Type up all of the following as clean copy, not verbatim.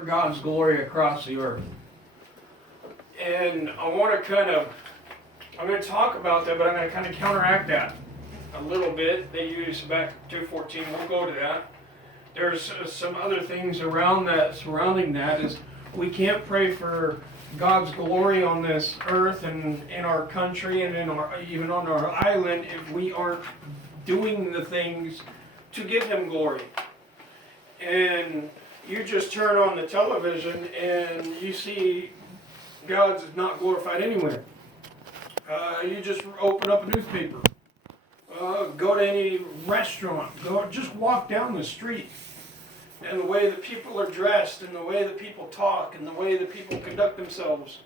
God's glory across the earth. And I want to I'm going to talk about that, but I'm going to kind of counteract that a little bit. They use back 2:14. We'll go to that. There's some other things around that, surrounding that, is we can't pray for God's glory on this earth and in our country and even on our island if we aren't doing the things to give Him glory. And you just turn on the television and you see God's not glorified anywhere. You just open up a newspaper, go to any restaurant, just walk down the street, and the way that people are dressed, and the way that people talk, and the way that people conduct themselves,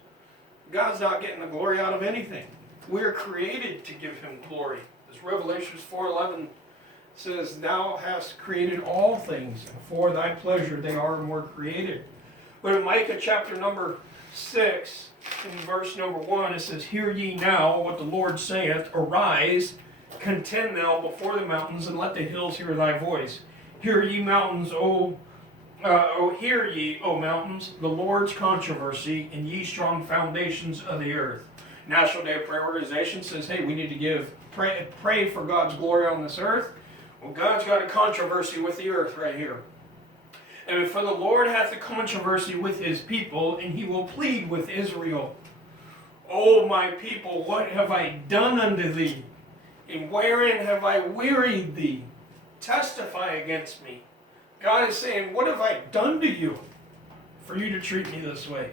God's not getting the glory out of anything. We're created to give Him glory. As Revelation 4:11 says, "Thou hast created all things, and for Thy pleasure they are and were created." But in Micah chapter number 6, in verse number 1, it says, "Hear ye now what the Lord saith, Arise, contend thou before the mountains, and let the hills hear thy voice. Hear ye mountains, hear ye, O mountains, the Lord's controversy, and ye strong foundations of the earth." National Day of Prayer Organization says, hey, we need to pray for God's glory on this earth. Well, God's got a controversy with the earth right here. "And for the Lord hath a controversy with His people, and He will plead with Israel. O my people, what have I done unto thee? And wherein have I wearied thee? Testify against me." God is saying, what have I done to you for you to treat me this way?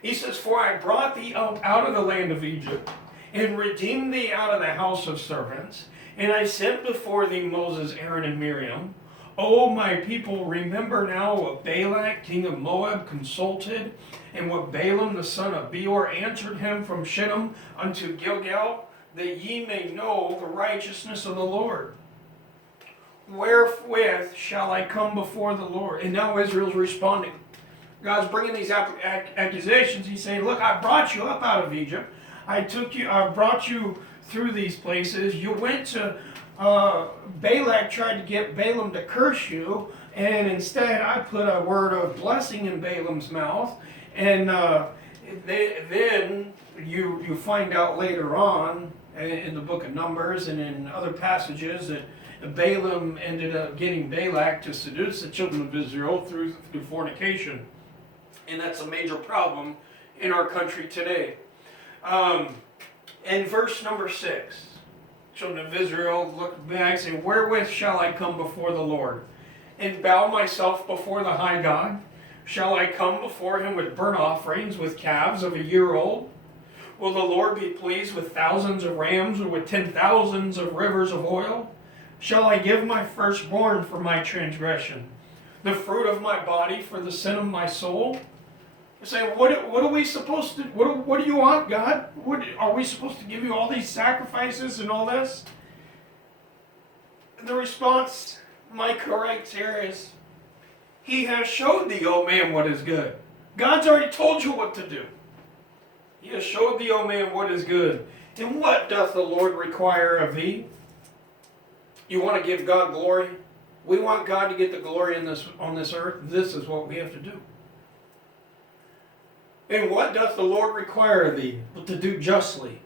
He says, "For I brought thee out of the land of Egypt, and redeemed thee out of the house of servants, and I sent before thee Moses, Aaron, and Miriam. O my people, remember now what Balak, king of Moab, consulted, and what Balaam the son of Beor answered him from Shittim unto Gilgal, that ye may know the righteousness of the Lord. Wherewith shall I come before the Lord?" And now Israel's responding. God's bringing these accusations. He's saying, look, I brought you up out of Egypt. I brought you through these places. You went to Balak, tried to get Balaam to curse you, and instead I put a word of blessing in Balaam's mouth. And then you find out later on in the book of Numbers and in other passages that Balaam ended up getting Balak to seduce the children of Israel through fornication. And that's a major problem in our country today. In verse number 6, children of Israel look back and say, "Wherewith shall I come before the Lord, and bow myself before the high God? Shall I come before Him with burnt offerings, with calves of a year old? Will the Lord be pleased with thousands of rams, or with 10,000s of rivers of oil? Shall I give my firstborn for my transgression, the fruit of my body for the sin of my soul?" You say, what are we supposed to, what do you want, God? Are we supposed to give you all these sacrifices and all this? The response, Micah writes here, is, "He has showed thee, O man, what is good." God's already told you what to do. He has showed thee, O man, what is good. And what doth the Lord require of thee? You want to give God glory? We want God to get the glory on this earth. This is what we have to do. "And what doth the Lord require of thee? But to do justly,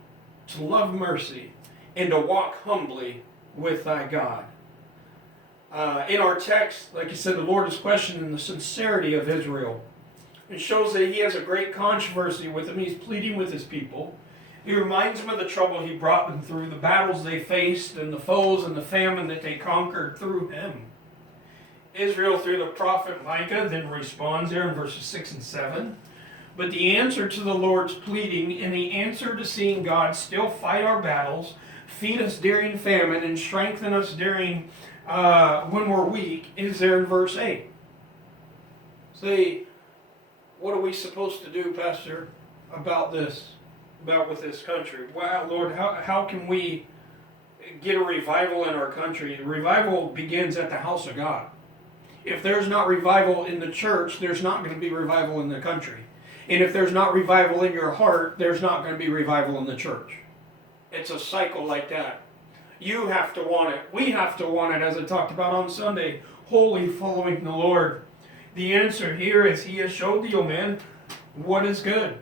to love mercy, and to walk humbly with thy God." In our text, like I said, the Lord is questioning the sincerity of Israel. It shows that He has a great controversy with them. He's pleading with His people. He reminds them of the trouble He brought them through, the battles they faced, and the foes and the famine that they conquered through Him. Israel, through the prophet Micah, then responds there in verses 6 and 7. But the answer to the Lord's pleading, and the answer to seeing God still fight our battles, feed us during famine, and strengthen us during when we're weak, is there in verse 8. Say, what are we supposed to do, Pastor, about with this country? Wow, Lord, how can we get a revival in our country? The revival begins at the house of God. If there's not revival in the church, there's not going to be revival in the country. And if there's not revival in your heart, there's not going to be revival in the church. It's a cycle like that. You have to want it. We have to want it, as I talked about on Sunday. Wholly following the Lord. The answer here is, He has showed thee, O man, what is good.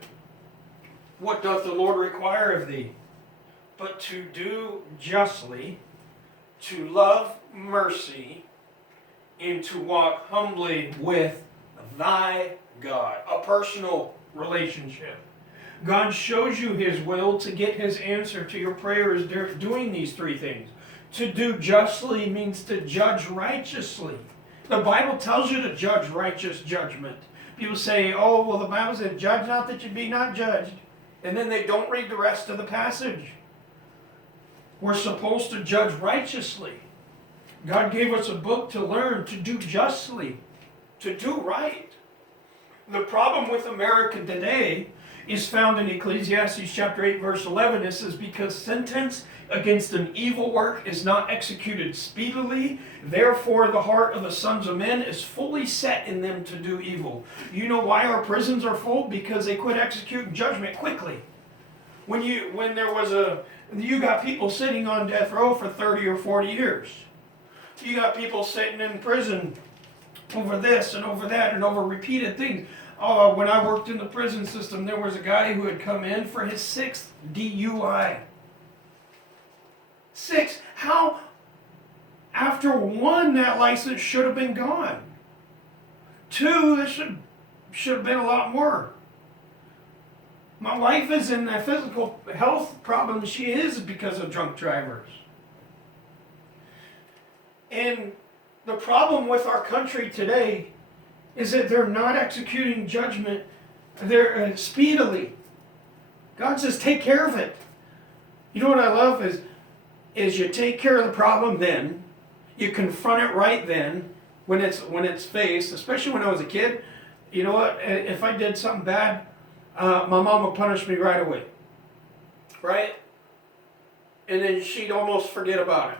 What doth the Lord require of thee? But to do justly, to love mercy, and to walk humbly with thy God. A personal relationship. God shows you His will to get His answer to your prayers doing these three things. To do justly means to judge righteously. The Bible tells you to judge righteous judgment. People say, oh, well, the Bible said, judge not that you be not judged. And then they don't read the rest of the passage. We're supposed to judge righteously. God gave us a book to learn to do justly, to do right. The problem with America today is found in Ecclesiastes chapter 8, verse 11. It says, because sentence against an evil work is not executed speedily, therefore the heart of the sons of men is fully set in them to do evil. You know why our prisons are full? Because they quit executing judgment quickly. You got people sitting on death row for 30 or 40 years. You got people sitting in prison over this and over that and over repeated things. When I worked in the prison system, there was a guy who had come in for his 6th DUI. 6. How? After 1, that license should have been gone. 2, this should have been a lot more. My wife is in a physical health problem. She is because of drunk drivers. And the problem with our country today is that they're not executing judgment speedily. God says, take care of it. You know what I love is you take care of the problem then, you confront it right then, when it's faced, especially when I was a kid. You know what? If I did something bad, my mom would punish me right away. Right? And then she'd almost forget about it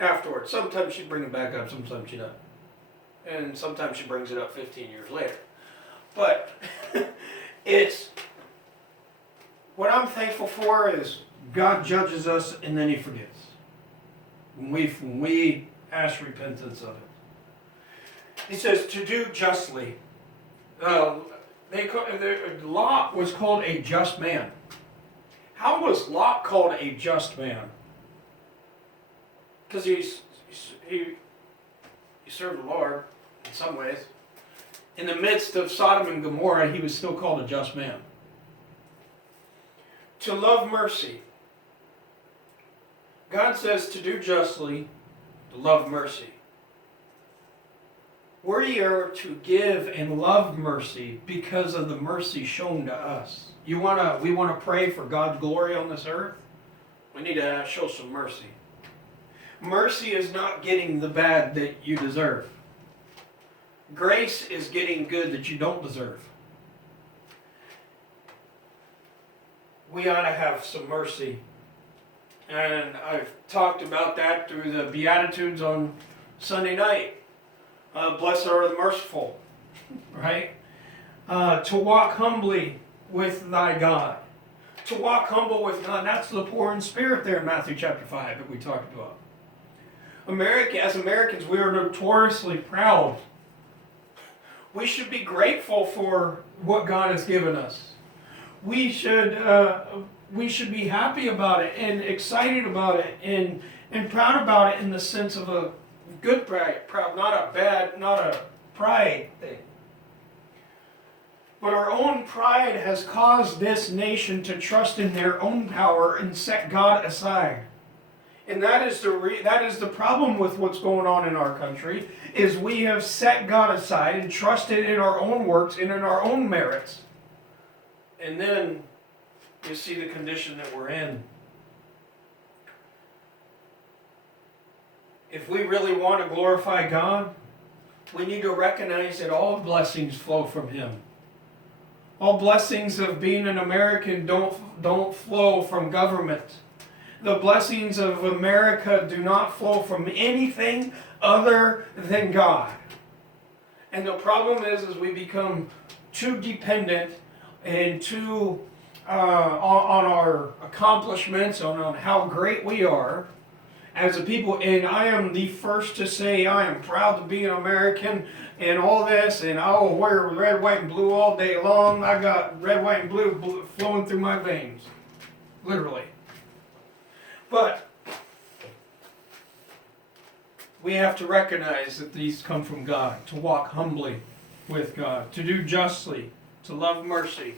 afterwards. Sometimes she'd bring it back up, sometimes she doesn't. And sometimes she brings it up 15 years later. But it's what I'm thankful for is God judges us and then He forgets. When we ask repentance of it. He says to do justly. Lot was called a just man. How was Lot called a just man? Because he served the Lord in some ways. In the midst of Sodom and Gomorrah, he was still called a just man. To love mercy. God says to do justly, to love mercy. We are to give and love mercy because of the mercy shown to us. We want to pray for God's glory on this earth? We need to show some mercy. Mercy is not getting the bad that you deserve. Grace is getting good that you don't deserve. We ought to have some mercy. And I've talked about that through the Beatitudes on Sunday night. Blessed are the merciful, right? To walk humbly with thy God. To walk humble with God, that's the poor in spirit there in Matthew chapter 5 that we talked about. As Americans, we are notoriously proud. We should be grateful for what God has given us. We should be happy about it and excited about it and proud about it in the sense of a good pride, not a pride thing. But our own pride has caused this nation to trust in their own power and set God aside. And that is the problem with what's going on in our country, is we have set God aside and trusted in our own works and in our own merits. And then you see the condition that we're in. If we really want to glorify God, we need to recognize that all blessings flow from Him. All blessings of being an American don't flow from government. The blessings of America do not flow from anything other than God. And the problem is we become too dependent and too on our accomplishments, on how great we are, as a people, and I am the first to say I am proud to be an American and all this, and I'll wear red, white, and blue all day long. I got red, white, and blue flowing through my veins, literally. But we have to recognize that these come from God, to walk humbly with God, to do justly, to love mercy,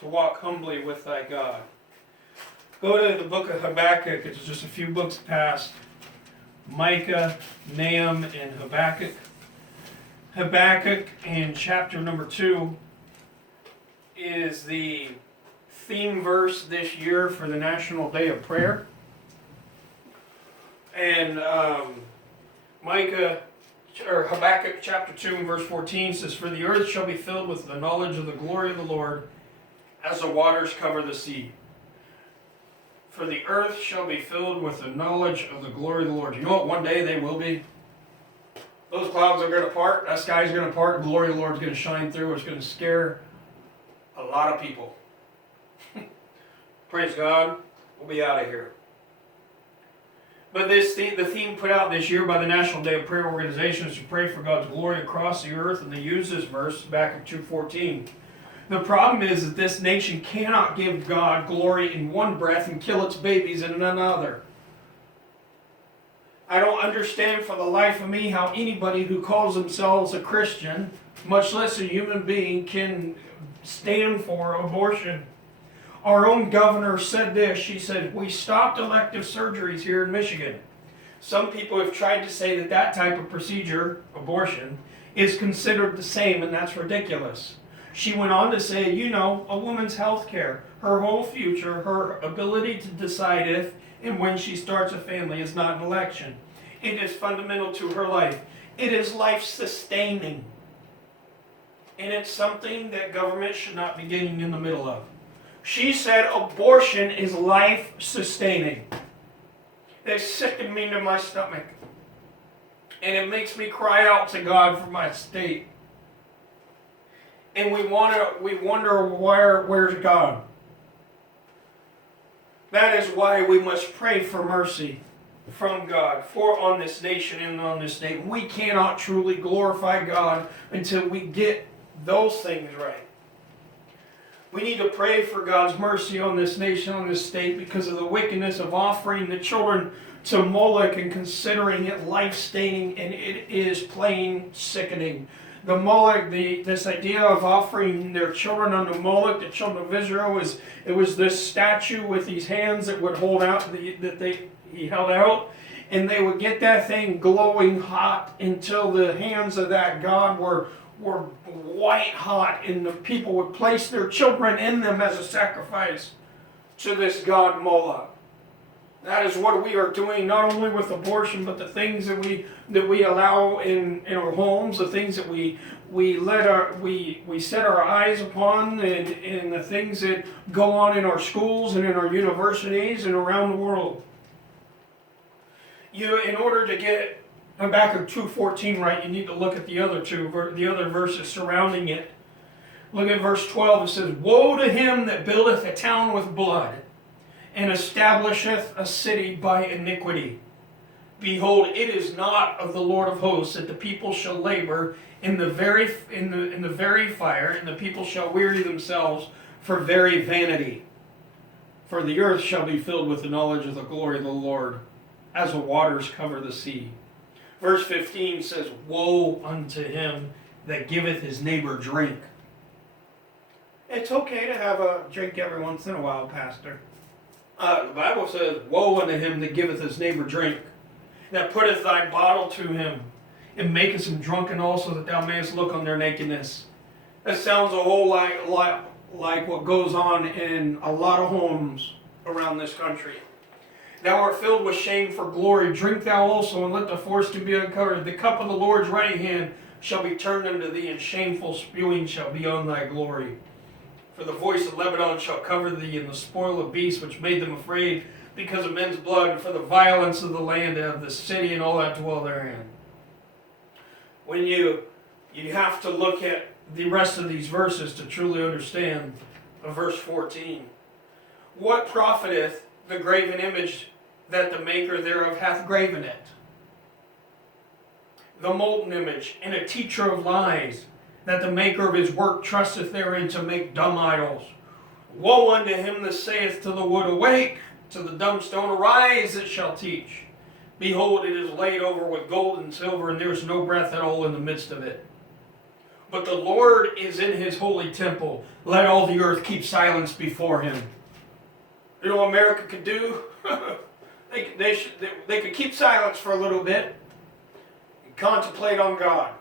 to walk humbly with thy God. Go to the book of Habakkuk. It's just a few books past Micah, Nahum, and Habakkuk. Habakkuk in chapter number 2 is the theme verse this year for the National Day of Prayer. And Habakkuk chapter 2 and verse 14 says, "For the earth shall be filled with the knowledge of the glory of the Lord, as the waters cover the sea." For the earth shall be filled with the knowledge of the glory of the Lord. You know what? One day they will be. Those clouds are going to part. That sky's going to part. The glory of the Lord is going to shine through. It's going to scare a lot of people. Praise God. We'll be out of here. But the theme put out this year by the National Day of Prayer organization is to pray for God's glory across the earth, and they use this verse back in 2:14. The problem is that this nation cannot give God glory in one breath and kill its babies in another. I don't understand for the life of me how anybody who calls themselves a Christian, much less a human being, can stand for abortion. Our own governor said this. She said, "We stopped elective surgeries here in Michigan." Some people have tried to say that that type of procedure, abortion, is considered the same, and that's ridiculous. She went on to say, you know, a woman's health care, her whole future, her ability to decide if and when she starts a family is not an election. It is fundamental to her life. It is life-sustaining. And it's something that government should not be getting in the middle of. She said abortion is life-sustaining. They sicken me to my stomach. And it makes me cry out to God for my state. And we wonder where's God? That is why we must pray for mercy from God on this nation and on this state. We cannot truly glorify God until we get those things right. We need to pray for God's mercy on this nation, on this state, because of the wickedness of offering the children to Moloch and considering it life-staining, and it is plain sickening. The Moloch, this idea of offering their children unto Moloch, the children of Israel, it was this statue with these hands that would hold out, he held out, and they would get that thing glowing hot until the hands of that God were white hot, and the people would place their children in them as a sacrifice to this God Moloch. That is what we are doing, not only with abortion, but the things that we allow in our homes, the things that we set our eyes upon, and the things that go on in our schools and in our universities and around the world. In order to get Habakkuk 2:14 right, you need to look at the other verses surrounding it. Look at verse 12. It says, "Woe to him that buildeth a town with blood, and establisheth a city by iniquity. Behold, it is not of the Lord of hosts that the people shall labor in the very fire, and the people shall weary themselves for very vanity. For the earth shall be filled with the knowledge of the glory of the Lord, as the waters cover the sea." Verse 15 says, "Woe unto him that giveth his neighbor drink." It's okay to have a drink every once in a while, Pastor. The Bible says, "Woe unto him that giveth his neighbor drink, that putteth thy bottle to him, and maketh him drunken also, that thou mayest look on their nakedness." That sounds a whole lot like what goes on in a lot of homes around this country. "Thou art filled with shame for glory. Drink thou also, and let the foreskin be uncovered. The cup of the Lord's right hand shall be turned unto thee, and shameful spewing shall be on thy glory. For the voice of Lebanon shall cover thee, and the spoil of beasts which made them afraid because of men's blood, and for the violence of the land and of the city and all that dwell therein." When you have to look at the rest of these verses to truly understand verse 14. "What profiteth the graven image that the maker thereof hath graven it. The molten image, and a teacher of lies, that the maker of his work trusteth therein to make dumb idols. Woe unto him that saith to the wood, Awake! To the dumb stone, Arise, it shall teach. Behold, it is laid over with gold and silver, and there is no breath at all in the midst of it. But the Lord is in his holy temple. Let all the earth keep silence before him. You know what America could do? They could keep silence for a little bit and contemplate on God.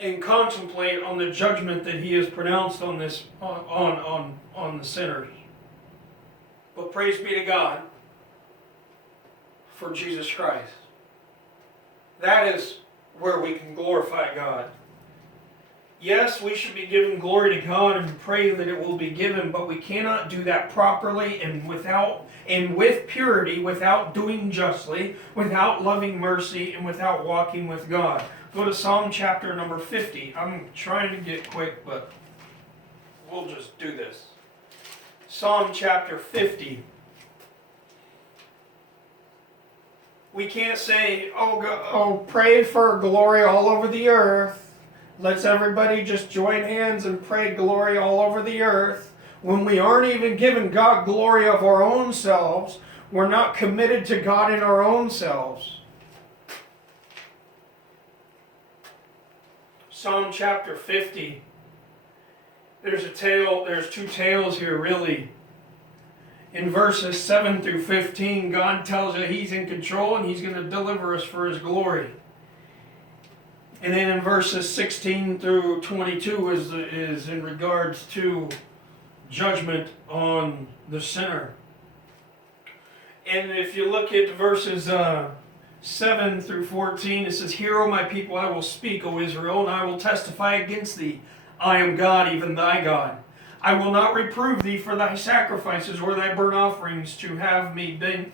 And contemplate on the judgment that he has pronounced on this on the sinners. But praise be to God for Jesus Christ. That is where we can glorify God. Yes, we should be giving glory to God and pray that it will be given, but we cannot do that properly and with purity, without doing justly, without loving mercy, and without walking with God. Go to Psalm chapter number 50. I'm trying to get quick, but we'll just do this. Psalm chapter 50. We can't say, pray for glory all over the earth. Let's everybody just join hands and pray glory all over the earth. When we aren't even giving God glory of our own selves, we're not committed to God in our own selves. Psalm chapter 50. There's two tales here really. In verses 7 through 15, God tells you he's in control and he's going to deliver us for his glory. And then in verses 16 through 22 is in regards to judgment on the sinner. And if you look at verses 7 through 14, it says, Hear, O my people, I will speak, O Israel, and I will testify against thee. I am God, even thy God. I will not reprove thee for thy sacrifices or thy burnt offerings to have been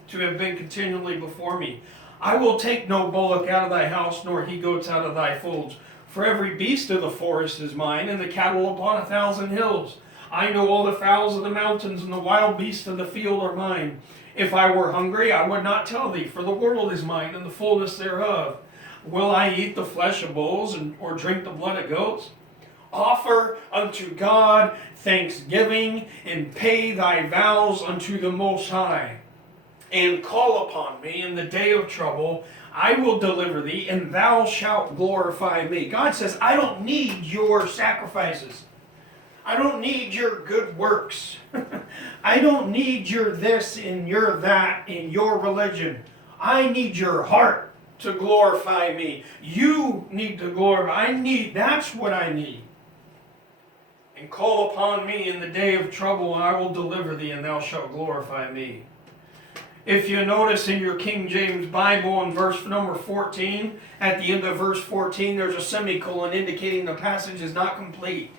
continually before me. I will take no bullock out of thy house, nor he-goats out of thy folds. For every beast of the forest is mine, and the cattle upon 1,000 hills. I know all the fowls of the mountains, and the wild beasts of the field are mine. If I were hungry, I would not tell thee, for the world is mine, and the fullness thereof. Will I eat the flesh of bulls, or drink the blood of goats? Offer unto God thanksgiving, and pay thy vows unto the Most High. And call upon me in the day of trouble. I will deliver thee, and thou shalt glorify me. God says, I don't need your sacrifices. I don't need your good works. I don't need your this and your that in your religion. I need your heart to glorify me. You need to glorify. That's what I need. And call upon me in the day of trouble, and I will deliver thee, and thou shalt glorify me. If you notice in your King James Bible in verse number 14, at the end of verse 14, there's a semicolon indicating the passage is not complete.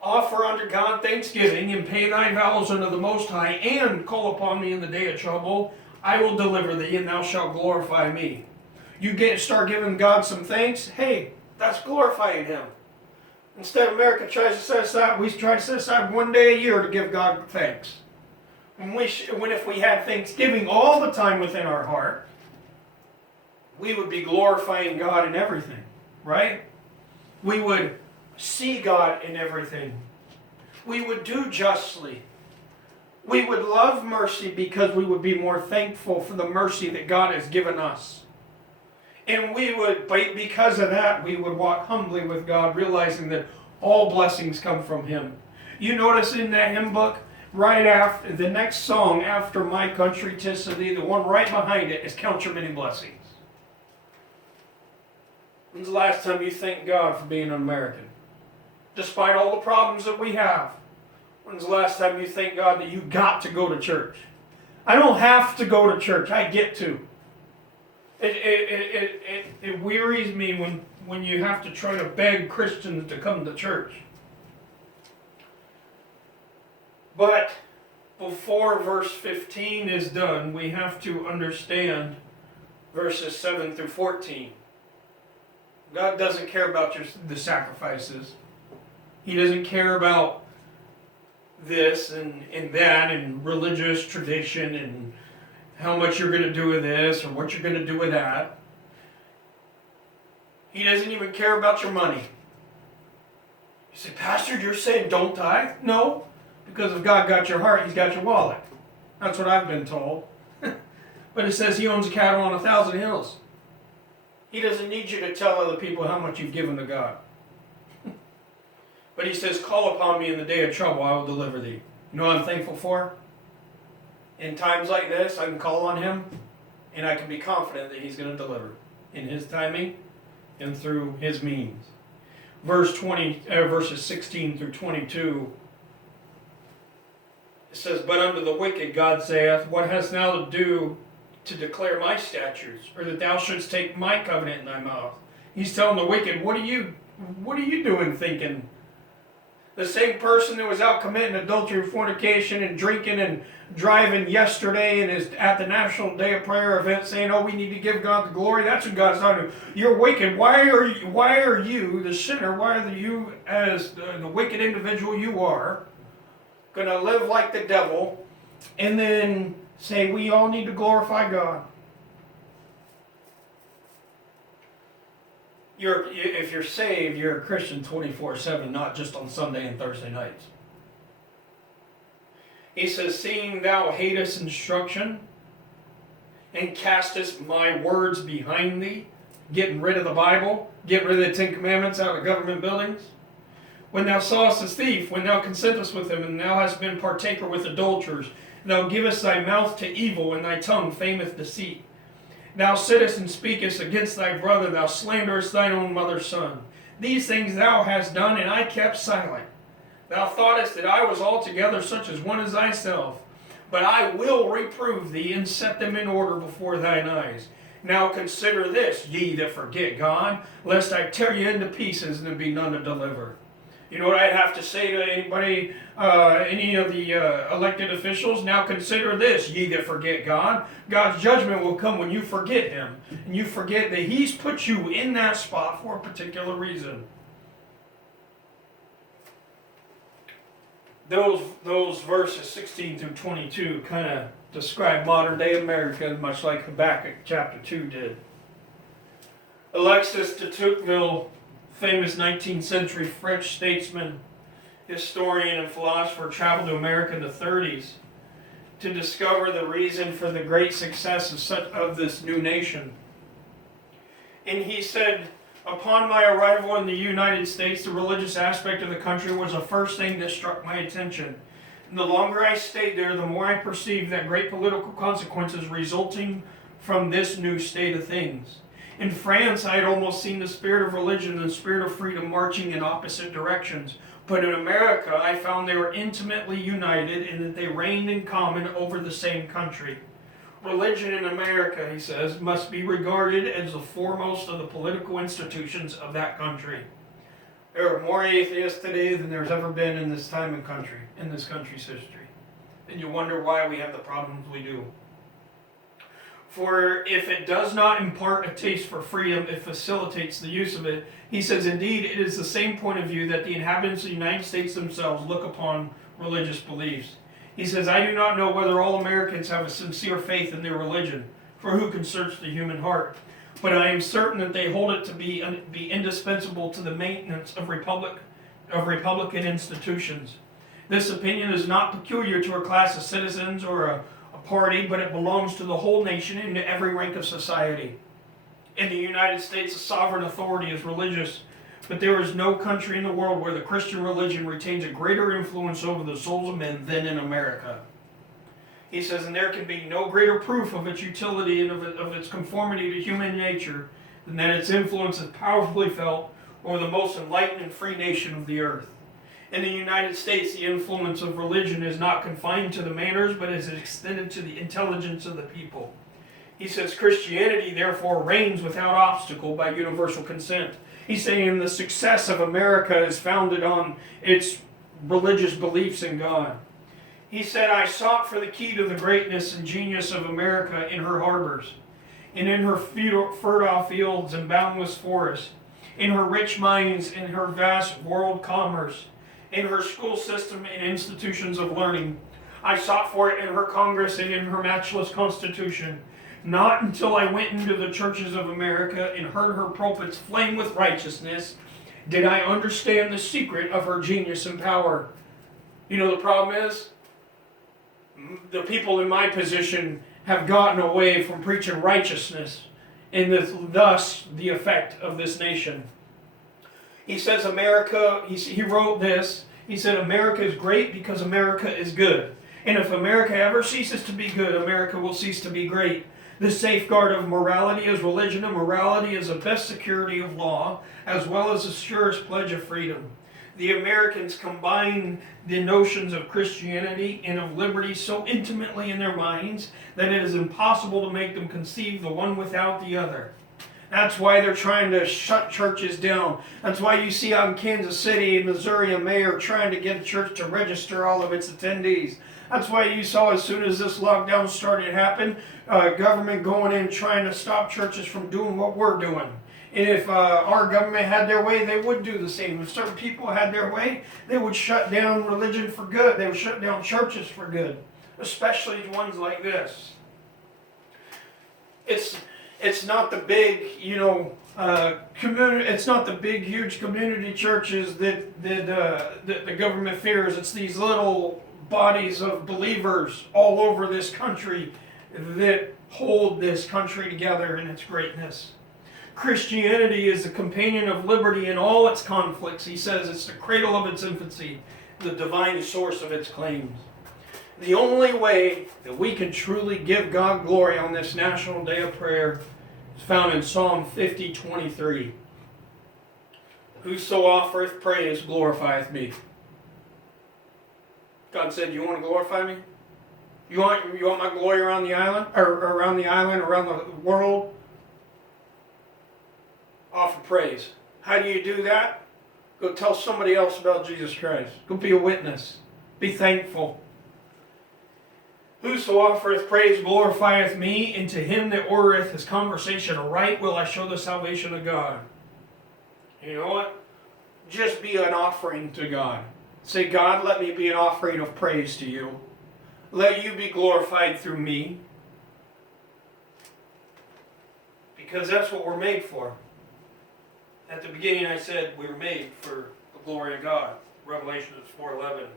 Offer unto God thanksgiving, and pay thy vows unto the Most High, and call upon me in the day of trouble. I will deliver thee, and thou shalt glorify me. Start giving God some thanks. Hey, that's glorifying him. Instead, America tries to set aside, we try to set aside one day a year to give God thanks. When if we had thanksgiving all the time within our heart, we would be glorifying God in everything, right? We would see God in everything. We would do justly. We would love mercy because we would be more thankful for the mercy that God has given us. And because of that, we would walk humbly with God, realizing that all blessings come from him. You notice in that hymn book, right after the next song after My Country 'Tis of Thee, the one right behind it is Count Your Many Blessings. When's the last time you thanked God for being an American? Despite all the problems that we have, when's the last time you thanked God that you got to go to church? I don't have to go to church, I get to. It wearies me when you have to try to beg Christians to come to church. But before verse 15 is done, we have to understand verses 7 through 14. God doesn't care about the sacrifices. He doesn't care about this and that and religious tradition and how much you're going to do with this or what you're going to do with that. He doesn't even care about your money. You say, Pastor, you're saying don't tithe? No, because if God got your heart, He's got your wallet. That's what I've been told. But it says He owns cattle on 1,000 hills. He doesn't need you to tell other people how much you've given to God. But He says, call upon me in the day of trouble, I will deliver thee. You know what I'm thankful for? In times like this, I can call on Him, and I can be confident that He's going to deliver in His timing and through His means. Verses 16 through 22, it says, but unto the wicked God saith, what hast thou to do to declare my statutes, or that thou shouldst take my covenant in thy mouth? He's telling the wicked, what are you doing thinking? The same person that was out committing adultery, fornication, and drinking and driving yesterday and is at the National Day of Prayer event saying, oh, we need to give God the glory. That's what God's talking to. You're wicked. Why are you, the sinner, why are you, as the wicked individual you are, going to live like the devil and then say we all need to glorify God? If you're saved, you're a Christian 24/7, not just on Sunday and Thursday nights. He says, seeing thou hatest instruction and castest my words behind thee, getting rid of the Bible, getting rid of the Ten Commandments out of government buildings. When thou sawest a thief, when thou consentest with him, and thou hast been partaker with adulterers, thou givest thy mouth to evil, and thy tongue fameth deceit. Thou sittest and speakest against thy brother, thou slanderest thine own mother's son. These things thou hast done, and I kept silent. Thou thoughtest that I was altogether such as one as thyself. But I will reprove thee, and set them in order before thine eyes. Now consider this, ye that forget God, lest I tear you into pieces, and there be none to deliver. You know what I'd have to say to anybody, any of the elected officials? Now consider this, ye that forget God. God's judgment will come when you forget Him. And you forget that He's put you in that spot for a particular reason. Those verses 16 through 22 kind of describe modern day America, much like Habakkuk chapter 2 did. Alexis de Tocqueville, famous 19th century French statesman, historian, and philosopher, traveled to America in the 30s to discover the reason for the great success of this new nation. And he said, upon my arrival in the United States, the religious aspect of the country was the first thing that struck my attention. And the longer I stayed there, the more I perceived that great political consequences resulting from this new state of things. In France, I had almost seen the spirit of religion and the spirit of freedom marching in opposite directions. But in America, I found they were intimately united and that they reigned in common over the same country. Religion in America, he says, must be regarded as the foremost of the political institutions of that country. There are more atheists today than there's ever been in this time and country, in this country's history. And you wonder why we have the problems we do. For if it does not impart a taste for freedom, it facilitates the use of it. He says, indeed, it is the same point of view that the inhabitants of the United States themselves look upon religious beliefs. He says, I do not know whether all Americans have a sincere faith in their religion, for who can search the human heart? But I am certain that they hold it to be indispensable to the maintenance of Republican institutions. This opinion is not peculiar to a class of citizens or a party, but it belongs to the whole nation and to every rank of society. In the United States, the sovereign authority is religious, but there is no country in the world where the Christian religion retains a greater influence over the souls of men than in America. He says, and there can be no greater proof of its utility and of its conformity to human nature than that its influence is powerfully felt over the most enlightened and free nation of the earth. In the United States, the influence of religion is not confined to the manners, but is extended to the intelligence of the people. He says, Christianity therefore reigns without obstacle by universal consent. He's saying the success of America is founded on its religious beliefs in God. He said, I sought for the key to the greatness and genius of America in her harbors, and in her fertile fields and boundless forests, in her rich mines, in her vast world commerce, in her school system and institutions of learning. I sought for it in her Congress and in her matchless Constitution. Not until I went into the churches of America and heard her pulpits flame with righteousness did I understand the secret of her genius and power. You know, the problem is, the people in my position have gotten away from preaching righteousness, and thus the effect of this nation. He says America, he wrote this, he said America is great because America is good. And if America ever ceases to be good, America will cease to be great. The safeguard of morality is religion, and morality is the best security of law, as well as the surest pledge of freedom. The Americans combine the notions of Christianity and of liberty so intimately in their minds that it is impossible to make them conceive the one without the other. That's why they're trying to shut churches down. That's why you see out in Kansas City, Missouri, a mayor trying to get a church to register all of its attendees. That's why you saw as soon as this lockdown started to happen, government going in trying to stop churches from doing what we're doing. And if our government had their way, they would do the same. If certain people had their way, they would shut down religion for good. They would shut down churches for good, especially ones like this. It's not the big, community. It's not the big, huge community churches that the government fears. It's these little bodies of believers all over this country that hold this country together in its greatness. Christianity is the companion of liberty in all its conflicts. He says it's the cradle of its infancy, the divine source of its claims. The only way that we can truly give God glory on this National Day of Prayer is found in Psalm 50:23. Whoso offereth praise glorifieth me. God said, you want to glorify me? You want my glory around the island? Or around the world? Offer praise. How do you do that? Go tell somebody else about Jesus Christ. Go be a witness. Be thankful. Whoso offereth praise glorifieth me, and to him that ordereth his conversation aright will I show the salvation of God. You know what? Just be an offering to God. Say, God, let me be an offering of praise to you. Let you be glorified through me. Because that's what we're made for. At the beginning I said we were made for the glory of God. Revelation 4:11.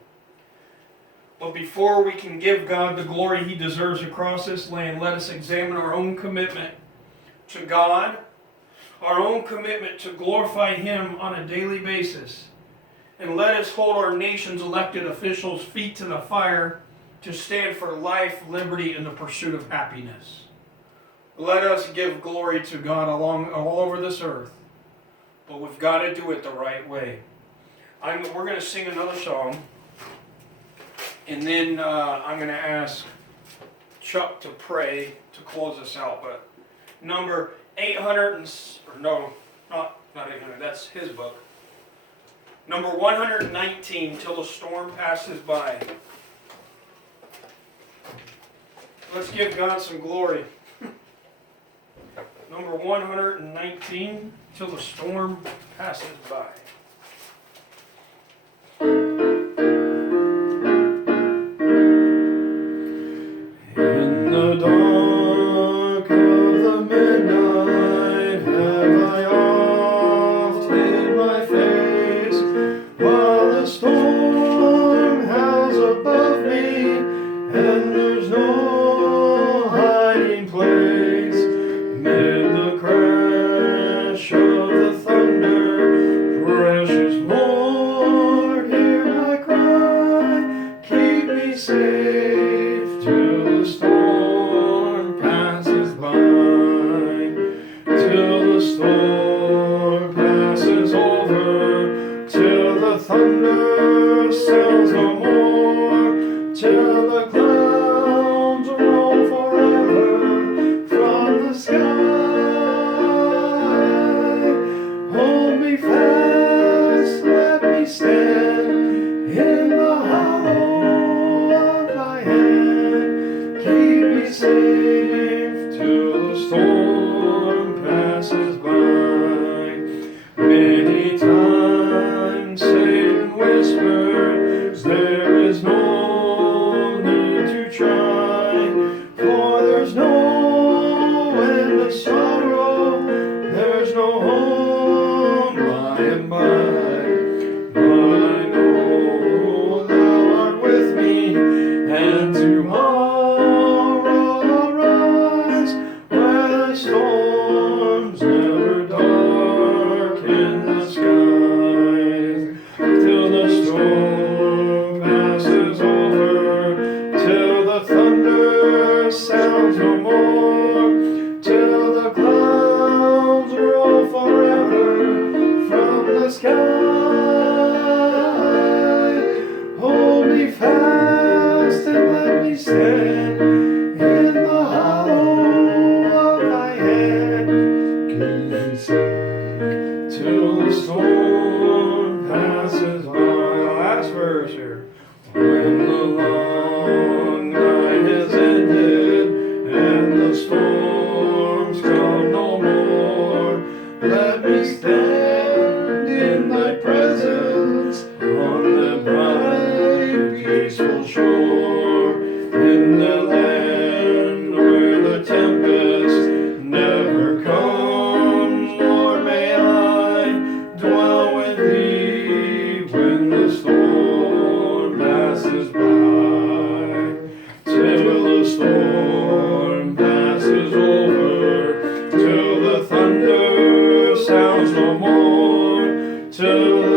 But before we can give God the glory He deserves across this land, let us examine our own commitment to God, our own commitment to glorify Him on a daily basis. And let us hold our nation's elected officials' feet to the fire to stand for life, liberty, and the pursuit of happiness. Let us give glory to God all over this earth. But we've got to do it the right way. We're going to sing another song. And then I'm going to ask Chuck to pray to close us out. But number 800, not 800, that's his book. Number 119, Till the Storm Passes By. Let's give God some glory. Number 119, Till the Storm Passes By. In the dark of the midnight have I oft hid my face, while the storm howls above me, and there's no hiding place. Mid the crash of the thunder, precious Lord, hear my cry, keep me safe till the storm passes by, till the storm passes over, till the thunder sounds no more, till the clouds roll forever from the sky. Hold me fast, let me stand in the hollow of thy hand. Keep me safe till the storm passes by. Many times Satan whispers, sky. Hold me fast and let me stand in the hollow of thy hand. Keep me safe till the storm passes by. Last verse here. When the long night has ended and the storms come no more, let me stand in thy presence on the bright, peaceful shore, in the land where the tempest never comes. Lord, may I dwell with thee when the storm passes by, till the storm passes over, till the thunder sounds no more, till